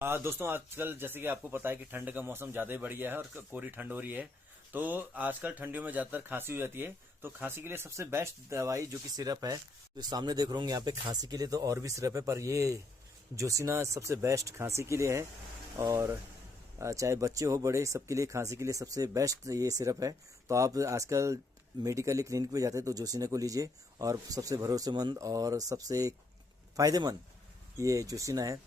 दोस्तों आजकल जैसे कि आपको पता है कि ठंड का मौसम ज्यादा ही बढ़ गया है और कोरी ठंड हो रही है। तो आजकल ठंडियों में ज्यादातर खांसी हो जाती है। तो खांसी के लिए सबसे बेस्ट दवाई जो कि सिरप है, तो सामने देख रहे होंगे यहाँ पे खांसी के लिए तो और भी सिरप है, पर ये जोसिना सबसे बेस्ट खांसी के लिए है। और चाहे बच्चे हो बड़े, सबके लिए खांसी के लिए सबसे बेस्ट ये सिरप है। तो आप आजकल मेडिकल क्लिनिक पे जाते हैं तो जोसिना को लीजिए, और सबसे भरोसेमंद और सबसे फायदेमंद ये जोसिना है।